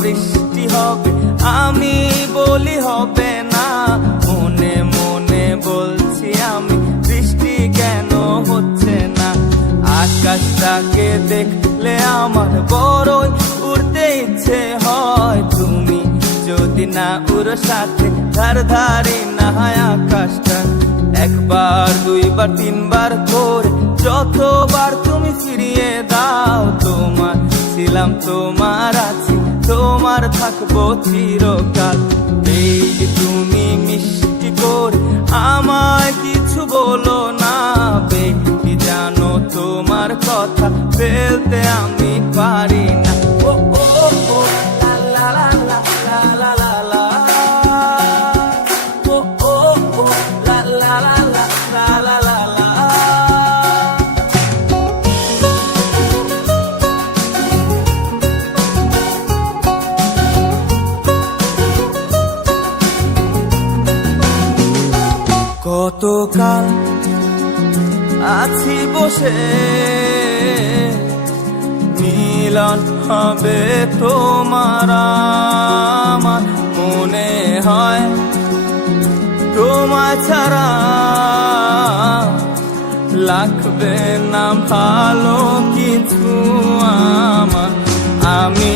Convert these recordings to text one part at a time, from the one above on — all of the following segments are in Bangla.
বৃষ্টি হবে, আমি বলি হবে না। মনে মনে বলছি আমি, বৃষ্টি কেন হচ্ছে না। আকাশটাকে দেখলে আমার বড়ই উড়তে ইচ্ছে হয়। তুমি যদি না উড়ো সাথে, ধার ধারি না হয় আকাশটা। একবার দুইবার তিনবার করে যতবার তুমি ফিরিয়ে দাও। তোমার ছিলাম, তোমার আছি, তোমার থাকবো চিরকাল। এই যে তুমি মিষ্টি করে আমায় কিছু বলো না। বেটি জানো তোমার কথা ফেলতে আমি পারি না। ও ও ও লা লা লা লা লা লা লা, ও ও ও লা লা লা লা লা লা লা। কতকাল আছি বসে, মিলন হবে তোমার আমার। মনে হয় তোমার ছাড়া লাগবে না ভালো কিছু আমার। আমি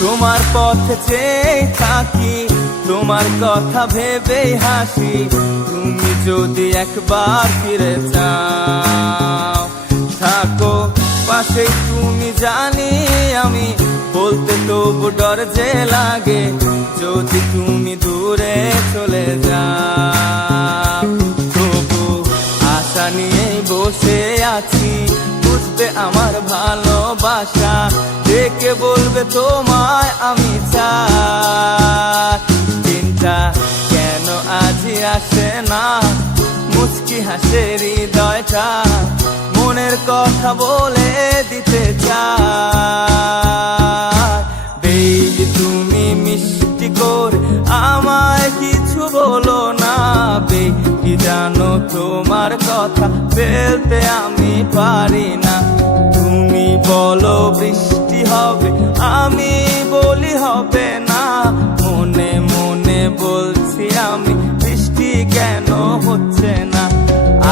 তোমার পথে চেয়ে থাকি, তোমার কথা ভেবেই হাসি। তুমি যদি একবার ফিরে যাও, থাকো পাশে তুমি, জানি আমি বলতে তবু ডর যে লাগে। যদি তুমি দূরে চলে যাও, তবু আশা নিয়েই বসে আছি। বুঝবে আমার ভালোবাসা, ডেকে বলবে তোমায় আমি চাই। চিন্তা কেন আজি আসে না, মুচকি হাসে হৃদয়টা। মনের কথা বলে দিতে চাই। বেবি তুমি মিষ্টি করে আমায় কিছু বলো না। বেবি জানো তোমার কথা ফেলতে আমি পারি না। তুমি বলো বৃষ্টি হবে, আমি বলি হবে না। মনে মনে বলছি আমি, বৃষ্টি কেন হচ্ছে না।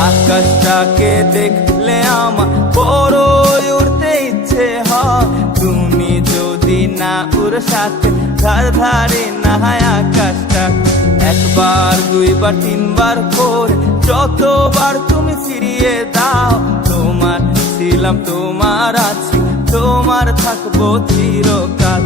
আকাশটাকে দেখলে আমার বড়ই উড়তে ইচ্ছে হয়। তুমি যদি না উড়ো সাথে, ধার ধারি না হয় আকাশটা। একবার দুইবার তিনবার করে যতবার তুমি ফিরিয়ে দাও। তোমার ছিলাম, তোমার আছি, তোমার থাকবো চিরকাল।